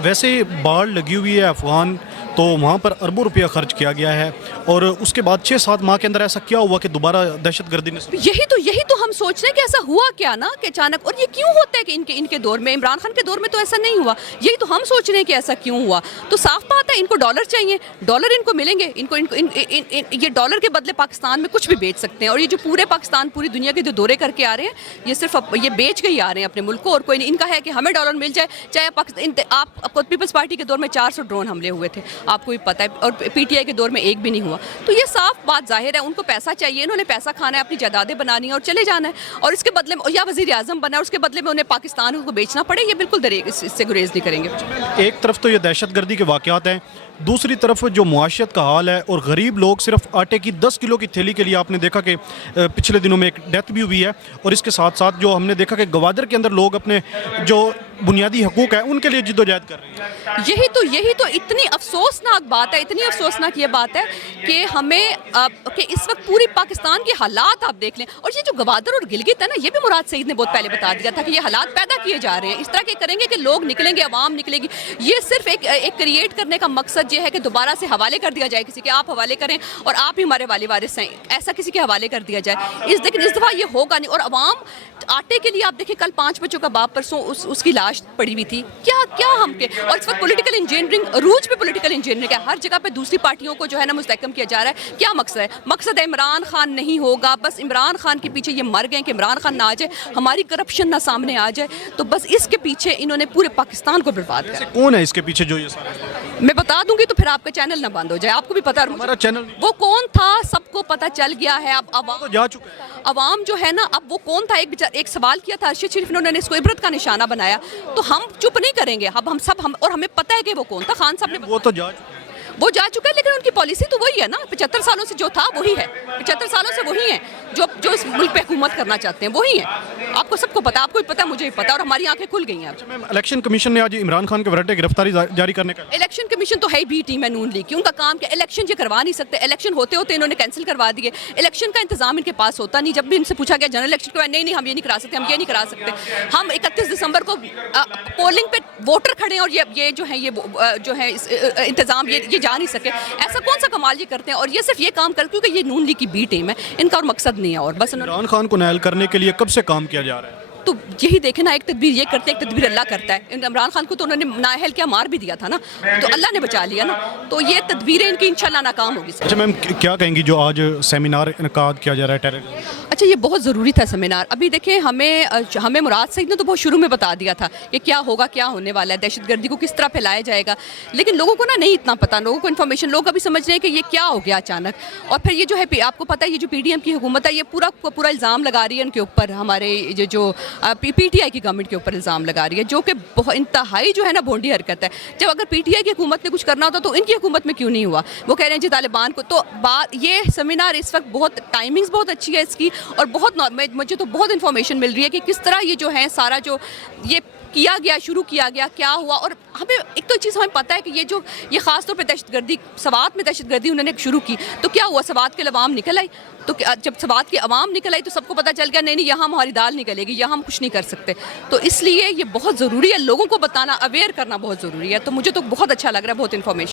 वैसे बाढ़ लगी हुई है अफगान, तो वहाँ पर अरबों रुपया खर्च किया गया है और उसके बाद 6-7 माह के अंदर ऐसा क्या हुआ कि दोबारा दहशतगर्दी ने यही तो हम सोच रहे हैं कि ऐसा हुआ क्या ना कि अचानक, और ये क्यों होता है कि इनके दौर में, इमरान खान के दौर में तो ऐसा नहीं हुआ। यही तो हम सोच रहे हैं कि ऐसा क्यों हुआ। तो साफ बात है, इनको डॉलर चाहिए, डॉलर इनको मिलेंगे, ये डॉलर के बदले पाकिस्तान में कुछ भी बेच सकते हैं। और ये जो पूरे पाकिस्तान, पूरी दुनिया के जो दौरे करके आ रहे हैं, ये सिर्फ ये बेच के ही आ रहे हैं अपने मुल्क को, और कोई नहीं। इनका है कि हमें डॉलर मिल जाए, चाहे आप पीपल्स पार्टी के दौर में 400 ड्रोन हमले हुए थे, आपको भी पता है, और पीटीआई के दौर में एक भी नहीं हुआ। तो ये साफ बात जाहिर है, उनको पैसा चाहिए, इन्होंने पैसा खाना है, अपनी जायदादें बनानी है और चले जाना है, और इसके बदले में या वज़ीर आज़म बना है, उसके बदले में उन्हें पाकिस्तान को बेचना पड़े, ये बिल्कुल इससे गुरेज नहीं करेंगे। एक तरफ तो ये दहशतगर्दी के वाक़यात हैं, दूसरी तरफ जो मुआशरत का हाल है, और गरीब लोग सिर्फ आटे की 10 किलो की थैली के लिए, आपने देखा कि पिछले दिनों में एक डेथ भी हुई है, और इसके साथ साथ जो हमने देखा कि गवादर के अंदर लोग अपने जो बुनियादी हकूक़ है उनके लिए जिद्दोजहद कर रहे हैं। यही तो इतनी अफसोसनाक बात है, इतनी अफसोसनाक ये बात है कि हमें कि इस वक्त पूरी पाकिस्तान के हालात आप देख लें, और ये जो गवादर और गिलगित है ना, ये भी मुराद सईद ने बहुत पहले बता दिया था कि ये हालात पैदा किए जा रहे हैं, इस तरह के करेंगे कि लोग निकलेंगे, अवाम निकलेगी। ये सिर्फ एक क्रिएट करने का मकसद ये है कि दोबारा से हवाले कर दिया जाए किसी के, आप हवाले करें और आप ही हमारे वारिस हैं, ऐसा किसी के हवाले कर दिया जाए। लेकिन इस दफ़ा ये होगा नहीं। और अवाम आटे के लिए, आप देखें कल 5 बच्चों का बाप परसों उसकी लाश पड़ी हुई थी, क्या हम के, और इस वक्त पॉलिटिकल इंजीनियरिंग, रूज पे पॉलिटिकल इंजीनियरिंग है, हर जगह पे दूसरी पार्टियों को जो है ना मुस्तहकम किया जा रहा है। क्या मकसद है? मकसद है इमरान खान नहीं होगा, बस इमरान खान के पीछे ये मर गए कि इमरान खान ना आ जाए, हमारी करप्शन ना सामने आ जाए, तो बस इसके पीछे इन्होंने पूरे पाकिस्तान को बर्बाद किया। कौन है इसके पीछे जो ये सारा? मैं बता दूंगी तो फिर आपका चैनल ना बंद हो जाए, आपको भी पता है हमारा चैनल वो कौन था, सबको पता चल गया है। अब अवाम तो जा चुका है। अवाम जो है ना, अब वो कौन था, एक सवाल किया था अरशद शरीफ ने, उन्होंने इसको इबरत का निशाना बनाया, तो हम चुप नहीं करेंगे। अब और हमें पता है कि वो कौन था। खान साहब ने वो तो जा चुका है, लेकिन उनकी पॉलिसी तो वही है ना, 75 सालों से जो था वही है, 75 सालों से वही है जो इस मुल्क पे हुकूमत करना चाहते हैं, वही है। आपको सबको पता, आपको भी पता, मुझे भी पता, और हमारी आंखें खुल गई हैं। मैम, इलेक्शन कमीशन ने आज इमरान खान के विरुद्ध गिरफ्तारी जारी करने का, इलेक्शन कमीशन तो है बी टीम है नून लीग की, उनका काम क्या, इलेक्शन ये करवा नहीं सकते। इलेक्शन होते होते इन्होंने कैंसिल करवा दिए, इलेक्शन का इंतजाम इनके पास होता नहीं। जब भी इनसे पूछा गया जनरल इलेक्शन के, नहीं हम ये नहीं करा सकते, हम ये नहीं करा सकते। हम 31 दिसंबर को पोलिंग पे वोटर खड़े हैं, और ये जो है, ये जो है इंतजाम ये जा नहीं सके। ऐसा कौन सा कमाल ये करते हैं, और ये सिर्फ ये काम कर, क्योंकि ये नून लीग की बी टीम है, इनका और मकसद नहीं है, और बस इमरान खान को नायल करने के लिए कब से काम किया जा रहा है? तो यही देखे ना, एक तदबीर ये करते हैं, एक तदबीर अल्लाह करता है। इमरान खान को तो उन्होंने नाअहल क्या मार भी दिया था ना, तो अल्लाह ने बचा लिया ना, तो ये तदबीरें इनकी इंशाल्लाह नाकाम होगी। अच्छा मैम, क्या कहेंगी जो आज सेमिनार इनकाद किया जा रहा है टेरर? अच्छा, ये बहुत ज़रूरी था सेमिनार। अभी देखिए, हमें मुराद सईद ने तो बहुत शुरू में बता दिया था कि क्या होगा, क्या होने वाला है, दहशतगर्दी को किस तरह फैलाया जाएगा, लेकिन लोगों को ना नहीं इतना पता, लोगों को इन्फॉर्मेशन, लोग अभी समझ रहे हैं कि ये क्या हो गया अचानक। और फिर ये जो है, आपको पता है, ये जो PDM की हुकूमत है, ये पूरा इल्ज़ाम लगा रही है उनके ऊपर, हमारे जो PTI की गवर्नमेंट के ऊपर इल्ज़ाम लगा रही है, जो कि बहुत इंतहाई जो है ना भोंडी हरकत है। जब अगर PTI की हुकूमत ने कुछ करना होता तो इनकी हुकूमत में क्यों नहीं हुआ? वो कह रहे हैं जी तालिबान को। तो ये सेमिनार इस वक्त बहुत, टाइमिंग्स बहुत अच्छी है इसकी, और मुझे तो बहुत इन्फॉर्मेशन मिल रही है कि किस तरह ये जो है सारा जो ये किया गया, शुरू किया गया, क्या हुआ। और हमें एक तो चीज़ हमें पता है कि ये ख़ास तौर पे दहशतगर्दी, सवात में दहशतगर्दी उन्होंने शुरू की, तो क्या हुआ, सवात के अवाम निकल आई। तो जब सवात की अवाम निकल आई तो सबको पता चल गया, नहीं यहाँ हमारी दाल निकलेगी, यहाँ हम कुछ नहीं कर सकते। तो इसलिए ये बहुत ज़रूरी है, लोगों को बताना, अवेयर करना बहुत ज़रूरी है। तो मुझे तो बहुत अच्छा लग रहा है, बहुत इन्फॉर्मेशन।